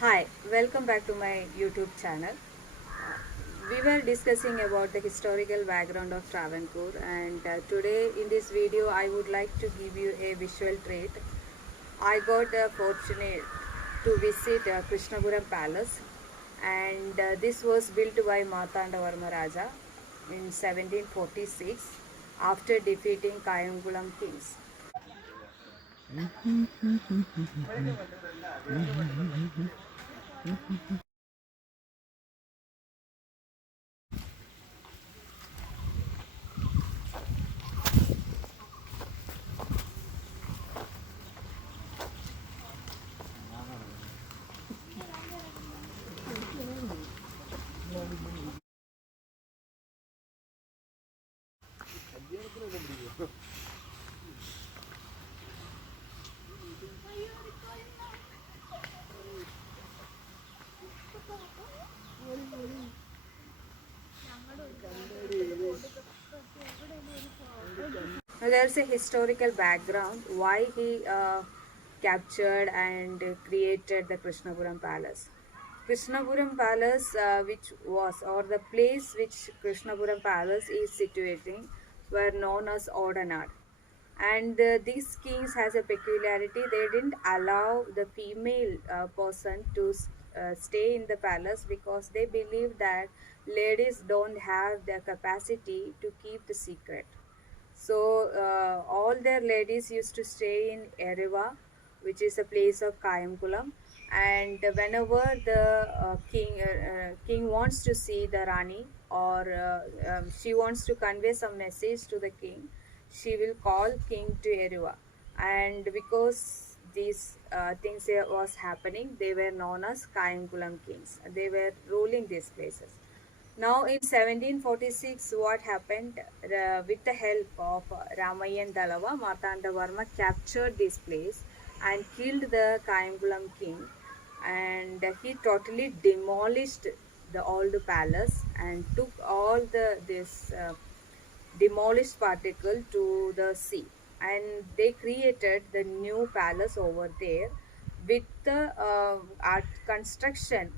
Hi, welcome back to my YouTube channel. We were discussing about the historical background of Travancore, and today in this video I would like to give you a visual treat. I got fortunate to visit Krishnapuram Palace, and this was built by Martanda Raja in 1746 after defeating Kayangulam kings. Now, there's a historical background why he captured and created the Krishnapuram Palace. Krishnapuram Palace, which was or the place which Krishnapuram Palace is situating, were known as Odanad. And these kings has a peculiarity. They didn't allow the female person to stay in the palace because they believe that ladies don't have the capacity to keep the secret. So all their ladies used to stay in Eriva, which is a place of Kayamkulam, and whenever the king wants to see the Rani, or she wants to convey some message to the king, she will call king to Eriva, and because these things was happening, they were known as Kayamkulam kings. They were ruling these places. Now, in 1746, what happened? With the help of Ramayan Dalava, Martanda captured this place and killed the Kayangulam king, and he totally demolished the old palace and took all this demolished particle to the sea, and they created the new palace over there with the art construction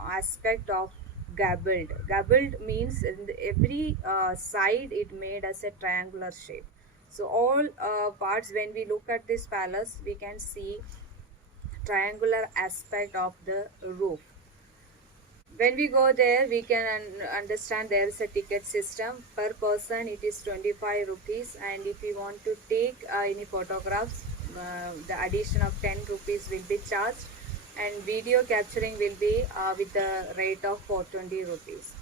aspect of gabbled means in every side it made as a triangular shape. So all parts, when we look at this palace, we can see triangular aspect of the roof. When we go there, we can understand there is a ticket system. Per person it is 25 rupees, and if you want to take any photographs, the addition of 10 rupees will be charged, and video capturing will be with the rate of 420 rupees.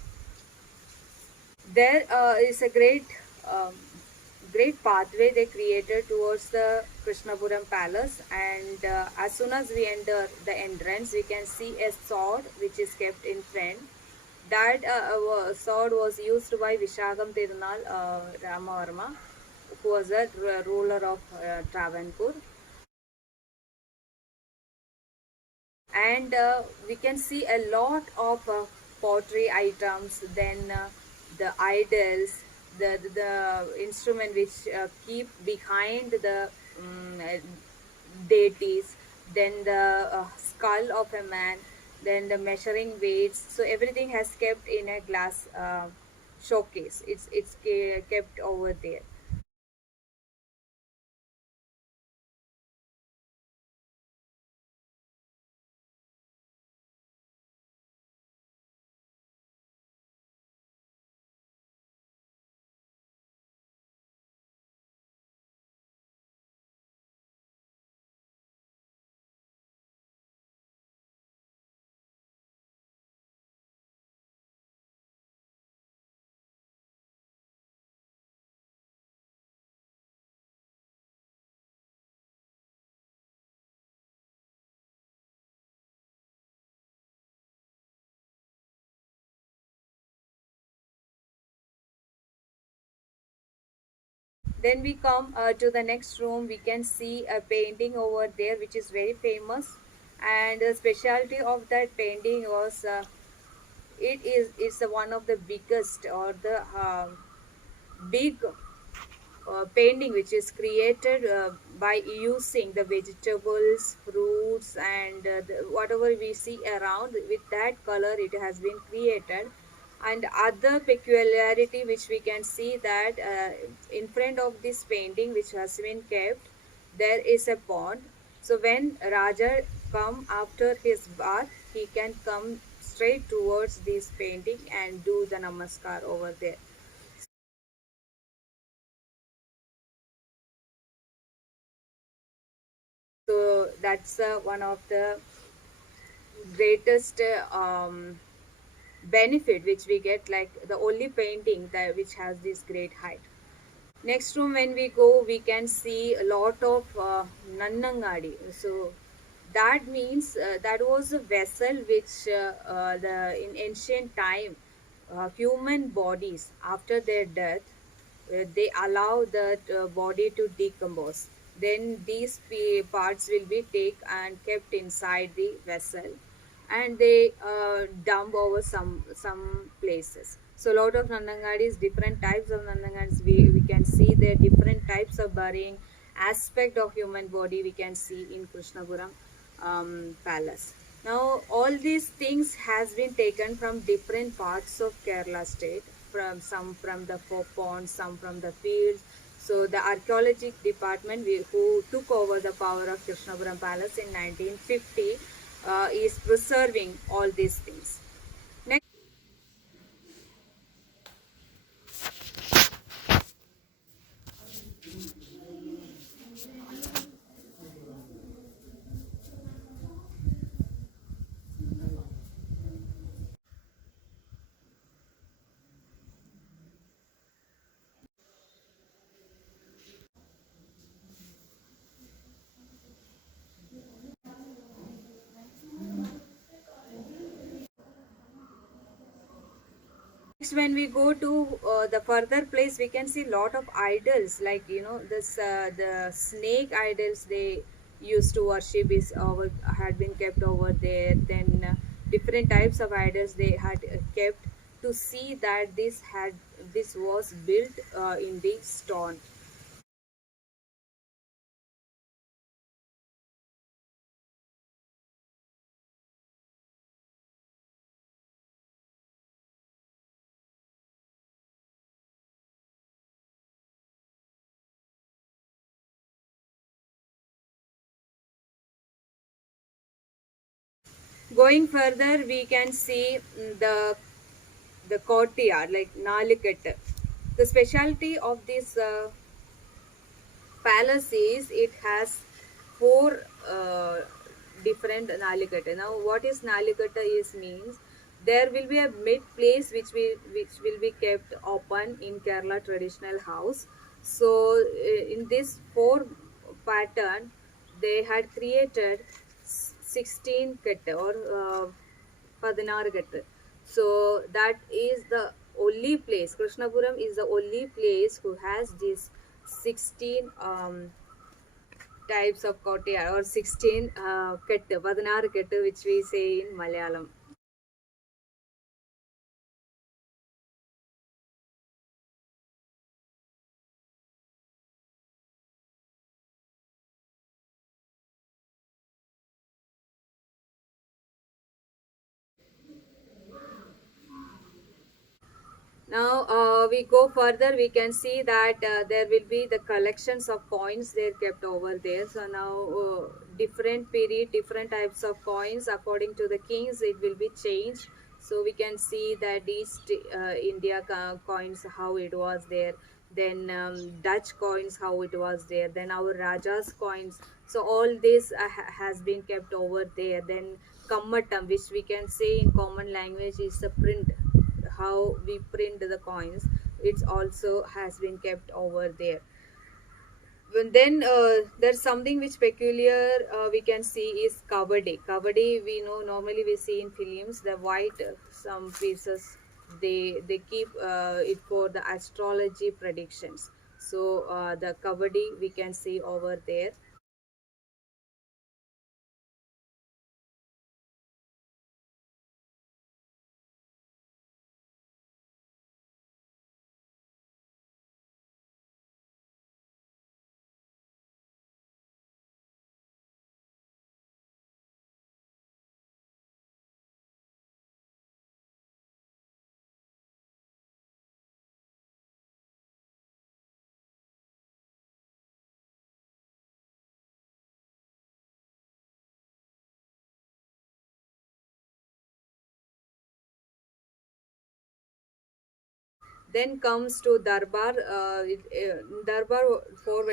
There is a great pathway they created towards the Krishnapuram Palace, and as soon as we enter the entrance, we can see a sword which is kept in front. That sword was used by Vishagam Tirunal Ramavarma, who was a ruler of Travancore. And we can see a lot of pottery items, then the idols, the instrument which keep behind the deities, then the skull of a man, then the measuring weights. So everything has kept in a glass showcase. It's kept over there. Then we come to the next room. We can see a painting over there which is very famous, and the specialty of that painting was it's one of the biggest or the big painting which is created by using the vegetables, fruits, and whatever we see around, with that color it has been created. And other peculiarity which we can see that in front of this painting which has been kept, there is a pond. So when Raja come after his bath, he can come straight towards this painting and do the namaskar over there. So that's one of the greatest benefit which we get, like the only painting that which has this great height. Next room when we go, we can see a lot of nannangadi. So that means that was a vessel which the in ancient time human bodies after their death, they allow that body to decompose. Then these parts will be taken and kept inside the vessel, and they dump over some places. So a lot of nandangadis, different types of nandangadis, we can see the different types of burying aspect of human body we can see in Krishnapuram palace. Now all these things has been taken from different parts of Kerala state, from some from the ponds, some from the fields. So the archaeology department, who took over the power of Krishnapuram palace in 1950, is preserving all these things. Next, when we go to the further place, we can see lot of idols, like this the snake idols they used to worship is over had been kept over there. Then different types of idols they had kept to see that this was built in the stone. Going further, we can see the courtyard, like Nalikette. The specialty of this palace is it has four different Nalikata. Now, what is Nalikata is means there will be a mid place which will be kept open in Kerala traditional house. So, in this four pattern, they had created 16 kette or 16 kette. So that is the only place. Krishnapuram is the only place who has this 16 types of courtyard, or 16 kettu, 16 kettu, which we say in Malayalam. Now we go further, we can see that there will be the collections of coins they're kept over there. So now different period, different types of coins according to the kings, it will be changed. So we can see that East India coins, how it was there. Then Dutch coins, how it was there. Then our Raja's coins. So all this has been kept over there. Then Kammatam, which we can say in common language is the print, how we print the coins, it's also has been kept over there. Then there's something which peculiar we can see is kabaddi. We know normally we see in films the white some pieces, they keep it for the astrology predictions. So the kabaddi we can see over there. Then comes to darbar. Darbar for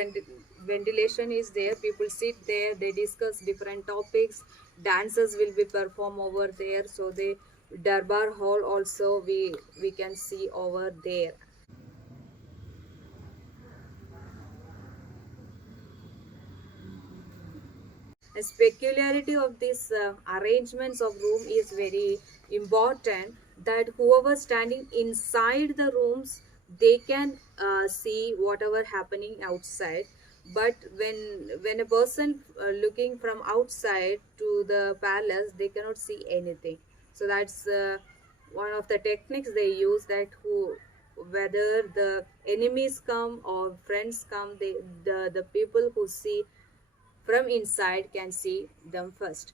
ventilation is there. People sit there, they discuss different topics. Dances will be performed over there. So the darbar hall also we can see over there. A peculiarity of this arrangements of room is very important, that whoever standing inside the rooms, they can see whatever happening outside. But when a person looking from outside to the palace, they cannot see anything. So that's one of the techniques they use, that who whether the enemies come or friends come, the people who see from inside can see them first.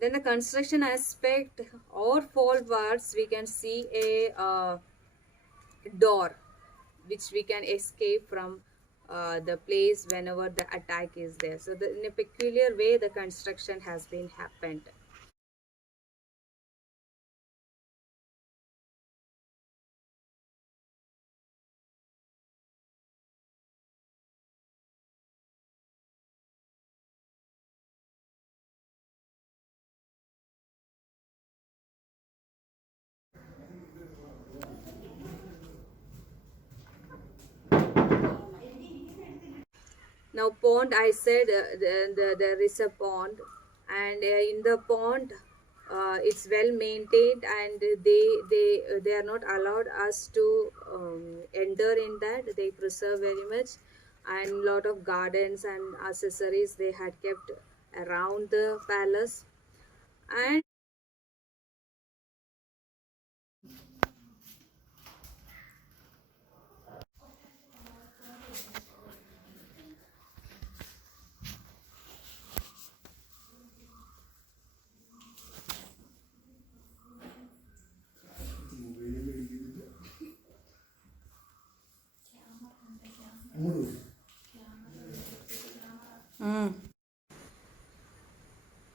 Then the construction aspect or forwards, we can see a door which we can escape from the place whenever the attack is there. So in a peculiar way the construction has been happened. Now pond, I said there is a pond, and in the pond, it's well maintained, and they are not allowed us to enter in that. They preserve very much, and lot of gardens and accessories they had kept around the palace. And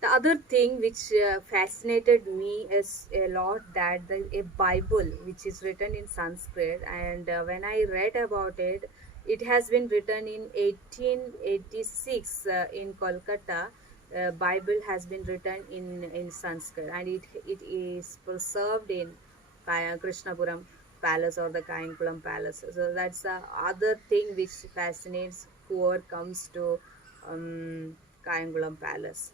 the other thing which fascinated me is a lot, that a Bible which is written in Sanskrit, and when I read about it, it has been written in 1886 in Kolkata. Bible has been written in Sanskrit, and it is preserved in Krishnapuram Palace or the Kayankulam Palace. So that's the other thing which fascinates whoever comes to Kayankulam Palace.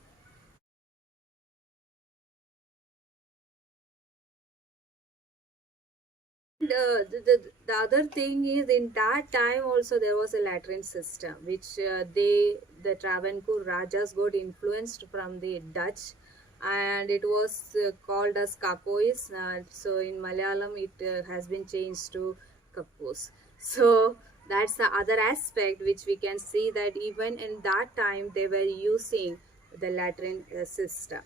And the other thing is, in that time also there was a latrine system which the Travancore Rajas got influenced from the Dutch, and it was called as Kapois. So in Malayalam it has been changed to Kapus. So that's the other aspect which we can see, that even in that time they were using the latrine system.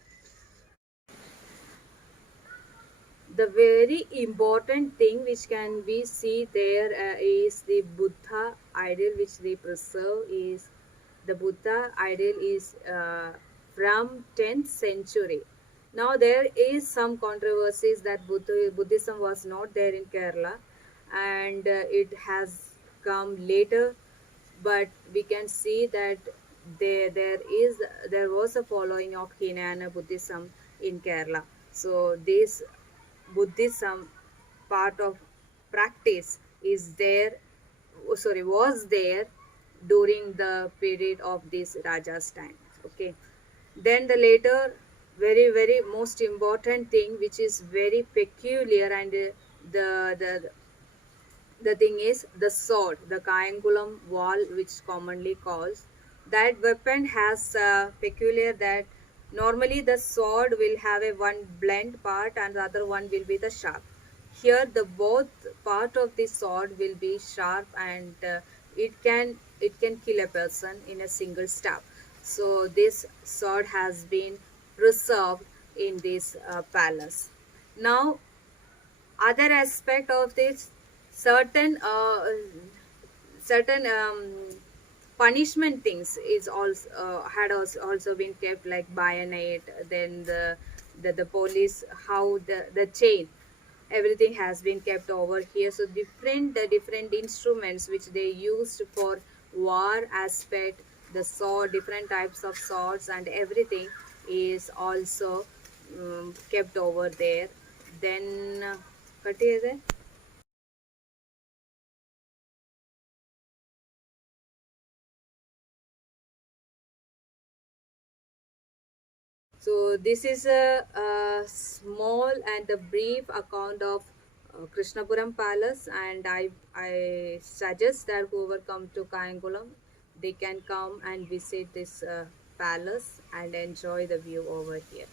The very important thing which can we see there is the Buddha idol which they preserve. Is the Buddha idol is from 10th century. Now there is some controversies that Buddhism was not there in Kerala, and it has come later, but we can see that there was a following of Hinayana Buddhism in Kerala. So this Buddhism part of practice is there, sorry, was there during the period of this Raja's time. Okay. Then the later, very most important thing which is very peculiar, and the the thing is the sword, the Kayankulam wall, which commonly calls. That weapon has peculiar, that normally the sword will have a one blunt part and the other one will be the sharp. Here the both part of the sword will be sharp, and it can kill a person in a single stab. So this sword has been preserved in this palace. Now other aspect of this, certain punishment things is also had also been kept, like bayonet, then the police, how the chain, everything has been kept over here. So different the different instruments which they used for war aspect, the sword, different types of swords and everything is also kept over there. Then ಕಟ್ಟಿದೆ. So this is a small and a brief account of Krishnapuram Palace, and I suggest that whoever come to Kayangulam, they can come and visit this palace and enjoy the view over here.